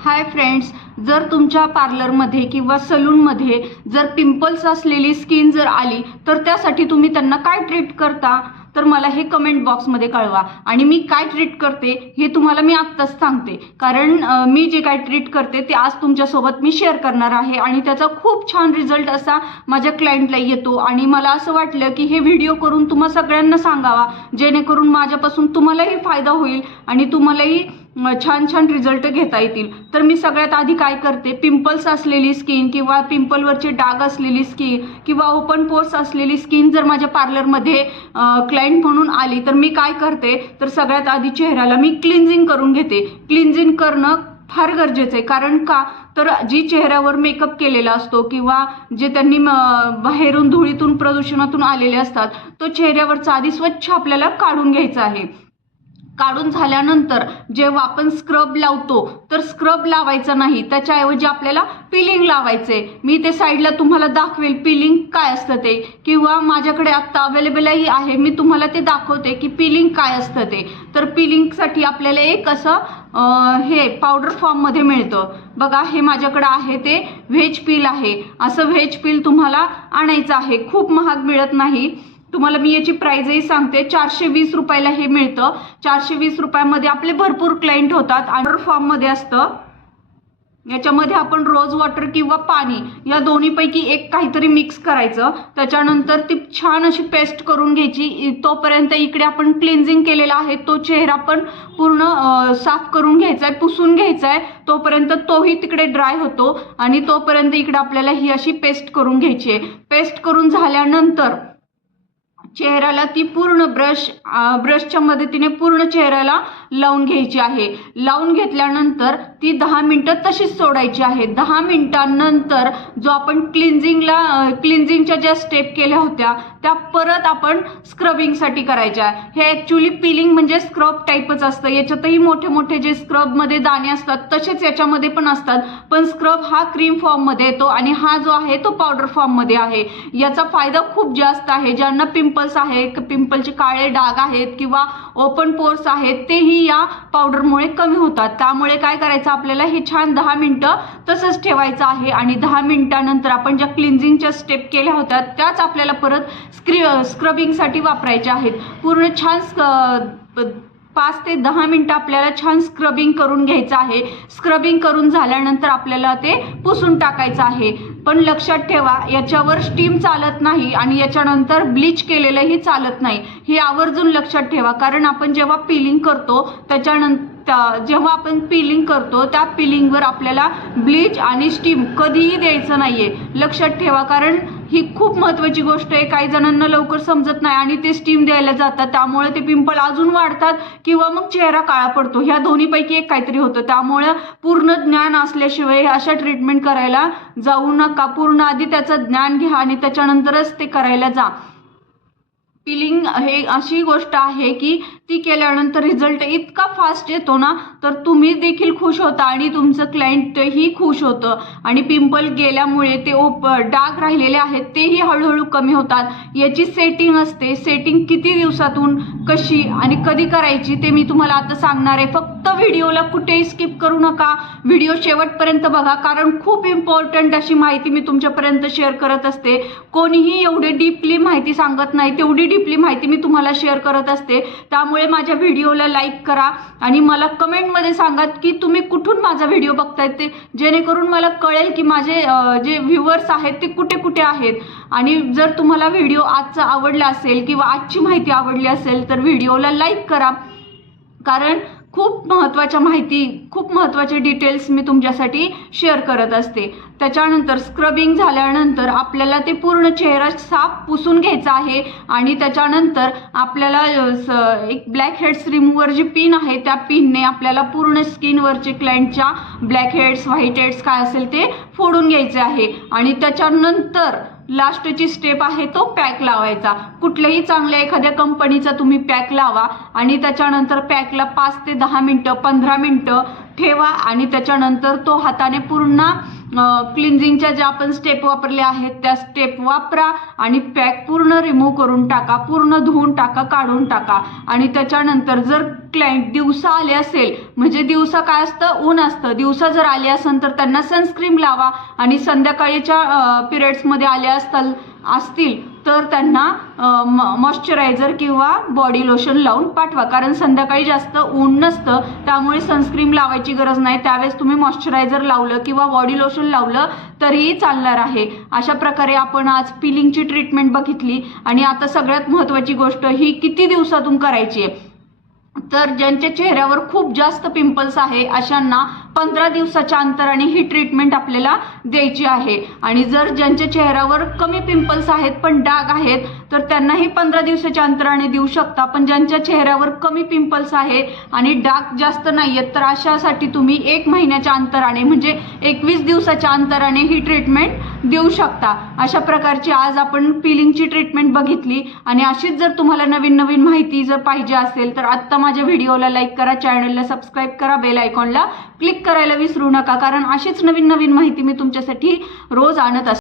Hi friends, जर तुमच्या पार्लरमध्ये किंवा सलूनमध्ये जर पिंपल्स असलेली स्किन जर आली तर त्यासाठी तुम्ही त्यांना काय ट्रीट करता तर मला हे कमेंट बॉक्समध्ये कळवा. आणि मी काय ट्रीट करते हे तुम्हाला मी आत्ताच सांगते, कारण मी जे काय ट्रीट करते ते आज तुमच्यासोबत मी शेअर करणार आहे आणि त्याचा खूप छान रिझल्ट असा माझ्या क्लायंटला येतो. आणि मला असं वाटलं की हे व्हिडिओ करून तुम्हा सगळ्यांना सांगावा, जेणेकरून माझ्यापासून तुम्हालाही फायदा होईल आणि तुम्हालाही छान छान रिझल्ट घेता येतील. तर मी सगळ्यात आधी काय करते, पिंपल्स असलेली स्किन किंवा पिंपलवरचे डाग असलेली स्किन किंवा ओपन पोर्स असलेली स्किन जर माझ्या पार्लरमध्ये क्लायंट म्हणून आली तर मी काय करते, तर सगळ्यात आधी चेहऱ्याला मी क्लिन्झिंग करून घेते. क्लिन्झिंग करणं फार गरजेचं आहे, कारण का तर जी चेहऱ्यावर मेकअप केलेला असतो किंवा जे त्यांनी बाहेरून धुळीतून प्रदूषणातून आलेले असतात, तो चेहऱ्यावरचा आधी स्वच्छ आपल्याला काढून घ्यायचा आहे. काढून झाल्यानंतर जेव्हा आपण स्क्रब लावतो तर स्क्रब लावायचं नाही, त्याच्याऐवजी आपल्याला पिलिंग लावायचे. मी ते साईडला तुम्हाला दाखवेल पिलिंग काय असतं ते, किंवा माझ्याकडे आत्ता अवेलेबलही आहे, मी तुम्हाला ते दाखवते की पिलिंग काय असतं ते. तर पिलिंगसाठी आपल्याला एक असं हे पावडर फॉर्ममध्ये मिळतं बघा, हे माझ्याकडे आहे ते व्हेज पील आहे. असं व्हेज पील तुम्हाला आणायचं आहे, खूप महाग मिळत नाही. तुम्हाला मी याची प्राइसही सांगते, 420 रुपयाला हे मिळतं. 420 रुपयामध्ये आपले भरपूर क्लायंट होतात. पावडर फॉर्ममध्ये असतं. याच्यामध्ये आपण रोज वॉटर किंवा पाणी या दोन्हीपैकी एक काहीतरी मिक्स करायचं. त्याच्यानंतर ती छान अशी पेस्ट करून घ्यायची. तोपर्यंत इकडे आपण क्लिन्झिंग केलेला आहे तो चेहरा पण पूर्ण साफ करून घ्यायचा आहे, पुसून घ्यायचा आहे. तोपर्यंत तोही तिकडे ड्राय होतो आणि तोपर्यंत इकडे आपल्याला ही अशी पेस्ट करून घ्यायची आहे. पेस्ट करून झाल्यानंतर चेहऱ्याला ती पूर्ण ब्रशच्या मदतीने पूर्ण चेहऱ्याला लावून घ्यायची आहे. लावून घेतल्यानंतर ती 10 मिनिटं तशीच सोडायची आहे. 10 मिनिटांनंतर जो आपण क्लिन्झिंगच्या ज्या स्टेप केल्या होत्या त्या परत आपण स्क्रबिंगसाठी करायच्या. हे ॲक्च्युली पिलिंग म्हणजे स्क्रब टाईपच असतं. याच्यातही मोठे मोठे जे स्क्रबमध्ये दाणे असतात तसेच याच्यामध्ये पण असतात, पण स्क्रब हा क्रीम फॉर्ममध्ये येतो आणि हा जो आहे तो पावडर फॉर्ममध्ये आहे. याचा फायदा खूप जास्त आहे. ज्यांना पिंपल्स आहे, पिंपलचे काळे डाग आहेत किंवा ओपन पोर्स आहेत, तेही या पावडरमुळे कमी होतात. त्यामुळे काय करायचं, आपल्याला हे छान 10 मिनिटं तसंच ठेवायचं आहे. आणि 10 मिनिटानंतर आपण ज्या क्लिन्झिंगच्या स्टेप केल्या होत्या त्याच आपल्याला परत स्क्रबिंगसाठी वापरायच्या आहेत. पूर्ण छान 5 ते 10 मिनिटं आपल्याला छान स्क्रबिंग करून घ्यायचं आहे. स्क्रबिंग करून झाल्यानंतर आपल्याला ते पुसून टाकायचं आहे. पण लक्षात ठेवा, याच्यावर स्टीम चालत नाही आणि याच्यानंतर ब्लीच केलेलंही चालत नाही. हे आवर्जून लक्षात ठेवा, कारण आपण जेव्हा पिलिंग करतो जेव्हा आपण पिलिंग करतो त्या पिलिंगवर आपल्याला ब्लीच आणि स्टीम कधीही द्यायचं नाहीये. लक्षात ठेवा, कारण ही खूप महत्त्वाची गोष्ट आहे. काही जणांना लवकर समजत नाही आणि ते स्टीम द्यायला जातात, त्यामुळे ते पिंपल अजून वाढतात किंवा मग चेहरा काळा पडतो. ह्या दोन्हीपैकी एक काहीतरी होतं. त्यामुळे पूर्ण ज्ञान असल्याशिवाय अशा ट्रीटमेंट करायला जाऊ नका. पूर्ण आधी त्याचं ज्ञान घ्या आणि त्याच्यानंतरच ते करायला जा. पिलिंग हे अशी गोष्ट आहे की ती केल्यानंतर रिझल्ट इतका फास्ट येतो ना, तर तुम्ही देखील खुश होता आणि तुमचं क्लायंटही खुश होतं. आणि पिंपल गेल्यामुळे ते डाग राहिलेले आहेत तेही हळूहळू कमी होतात. याची सेटिंग असते. सेटिंग किती दिवसातून कशी आणि कधी करायची ते मी तुम्हाला आता सांगणार आहे. फक्त व्हिडिओला कुठेही स्किप करू नका, व्हिडिओ शेवटपर्यंत बघा, कारण खूप इम्पॉर्टंट अशी माहिती मी तुमच्यापर्यंत शेअर करत असते. कोणीही एवढे डीपली माहिती सांगत नाही, तेवढी डीपली माहिती मी तुम्हाला शेअर करत असते. त्यामुळे माझ्या व्हिडिओला लाईक करा आणि मला कमेंटमध्ये सांगा की तुम्ही कुठून माझा व्हिडिओ बघतायत ते, जेणेकरून मला कळेल की माझे जे व्ह्युअर्स आहेत ते कुठे कुठे आहेत. आणि जर तुम्हाला व्हिडिओ आजचा आवडला असेल किंवा आजची माहिती आवडली असेल तर व्हिडिओला लाईक करा, कारण खूप महत्त्वाच्या माहिती, खूप महत्त्वाचे डिटेल्स मी तुमच्यासाठी शेअर करत असते. त्याच्यानंतर स्क्रबिंग झाल्यानंतर आपल्याला ते पूर्ण चेहरा साफ पुसून घ्यायचा आहे. आणि त्याच्यानंतर आपल्याला एक ब्लॅक हेड्स रिमूव्हर जी पिन आहे त्या पिनने आपल्याला पूर्ण स्किनवरचे क्लायंटच्या ब्लॅक हेड्स, व्हाईट हेड्स काय असेल ते फोडून घ्यायचे आहे. आणि त्याच्यानंतर लास्टची स्टेप आहे तो पॅक लावायचा. कुठल्याही चांगल्या एखाद्या कंपनीचा तुम्ही पॅक लावा आणि त्याच्यानंतर पॅकला 5 ते 10 मिनिटं 15 मिनिटं ठेवा आणि त्याच्यानंतर तो हाताने पूर्ण क्लिन्झिंगच्या ज्या आपण स्टेप वापरल्या आहेत त्या स्टेप वापरा आणि पॅक पूर्ण रिमूव्ह करून टाका, पूर्ण धुवून टाका, काढून टाका. आणि त्याच्यानंतर जर क्लायंट दिवसा आले असेल, म्हणजे दिवसा काय असतं, ऊन असतं, दिवसा जर आले असेल तर त्यांना सनस्क्रीन लावा. आणि संध्याकाळीच्या पिरियड्समध्ये आले असतील तर त्यांना मॉइश्चरायझर किंवा बॉडी लोशन लावून पाठवा. कारण संध्याकाळी जास्त ऊन नसतं, त्यामुळे सनस्क्रीन लावायची गरज नाही. त्यावेळेस तुम्ही मॉइश्चरायझर लावलं किंवा बॉडी लोशन लावलं तरीही चालणार आहे. अशा प्रकारे आपण आज पिलिंगची ट्रीटमेंट बघितली. आणि आता सगळ्यात महत्त्वाची गोष्ट ही किती दिवसातून करायची आहे, तर ज्यांच्या चेहऱ्यावर खूप जास्त पिंपल्स आहे अशांना 15 दिवसाच्या अंतराने ही ट्रीटमेंट आपल्याला द्यायची आहे. आणि जर ज्यांच्या चेहऱ्यावर कमी पिंपल्स आहेत पण डाग आहेत तर त्यांनाही 15 दिवसाच्या अंतराने देऊ शकता. पण ज्यांच्या चेहऱ्यावर कमी पिंपल्स आहे आणि डाग जास्त नाही आहेत तर अशासाठी तुम्ही 1 महिन्याच्या अंतराने म्हणजे 21 दिवसाच्या अंतराने ही ट्रीटमेंट देऊ शकता. अशा प्रकारची आज आपण पिलिंगची ट्रीटमेंट बघितली. आणि अशीच जर तुम्हाला नवीन नवीन माहिती जर पाहिजे असेल तर आत्ता माझ्या व्हिडिओला लाईक करा, चॅनलला सबस्क्राईब करा, बेल आयकॉनला क्लिक करायला विसरू नका. कारण अशीच नवीन नवीन माहिती मी तुमच्यासाठी रोज आणत असते.